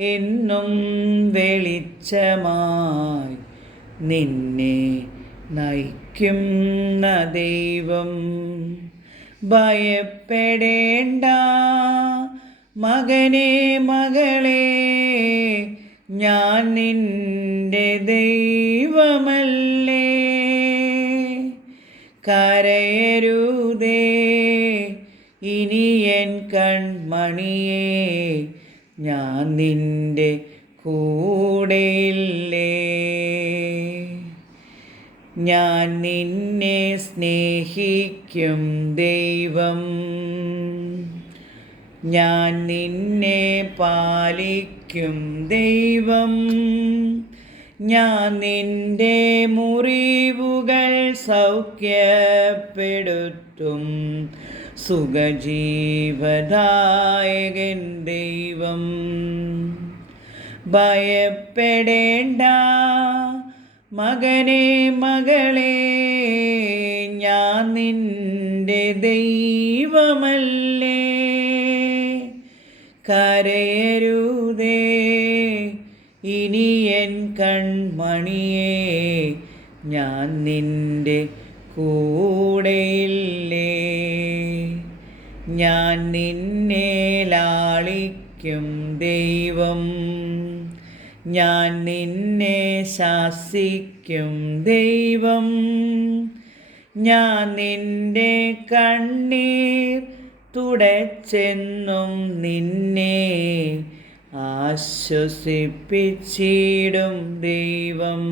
എന്നും വെളിച്ചമായി നിന്നെ നയിക്കുന്ന ദൈവം. ഭയപ്പെടേണ്ട മകനെ മകളെ ഞാൻ നിന്റെ ദൈവമല്ലേ. കരയരുതേ ഇനി എൻ കൺമണിയേ ഞാൻ നിന്റെ കൂടെയില്ലേ? ഞാൻ നിന്നെ സ്നേഹിക്കും ദൈവം. ഞാൻ നിന്നെ പാലിക്കും ദൈവം. ഞാൻ നിന്റെ മുറിവുകൾ സൗഖ്യപ്പെടുത്തും. സുഖജീവദായകൻ ദൈവം. ഭയപ്പെടേണ്ട. മകനെ മകളെ ഞാൻ നിന്റെ ദൈവമല്ലേ. കരയരുതേ ഇനി എൻ കൺമണിയേ ഞാൻ നിന്റെ കൂടെയില്ലേ. ഞാൻ നിന്നെ ലാളിക്കും ദൈവം. ഞാൻ നിന്നെ ശാസിക്കും ദൈവം. ഞാൻ നിന്റെ കണ്ണീർ തുടച്ചെന്നും നിന്നെ ആശ്വസിപ്പിച്ചിടും ദൈവം.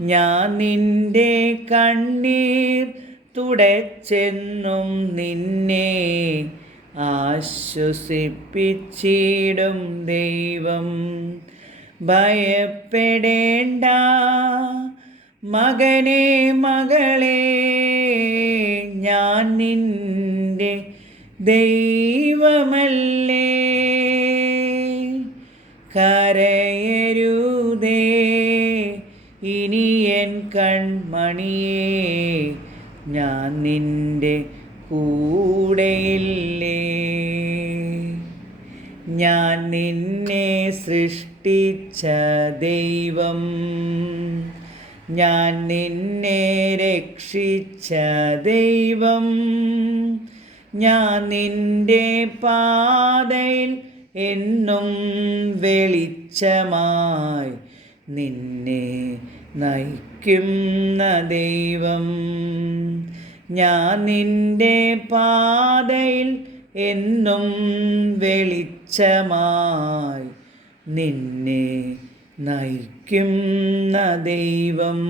ഞാൻ നിന്റെ കണ്ണീർ തുടച്ചെന്നും നിന്നെ ആശ്വസിപ്പിച്ചിടും ദൈവം. ഭയപ്പെടേണ്ട മകനെ മകളെ ഞാൻ നിന്റെ ദൈവമല്ലേ. കരയരുതേ ഇനി എൻ കൺമണിയേ ഞാൻ നിന്റെ കൂടെയില്ലേ? ഞാൻ നിന്നെ സൃഷ്ടിച്ച ദൈവം. ഞാൻ നിന്നെ രക്ഷിച്ച ദൈവം. ഞാൻ നിന്റെ പാതയിൽ എന്നും വെളിച്ചമായി നിന്നെ നയിക്കുന്ന ദൈവം. ഞാൻ നിന്റെ പാതയിൽ എന്നും വെളിച്ചമായി നിന്നെ നയിക്കുന്ന ദൈവം.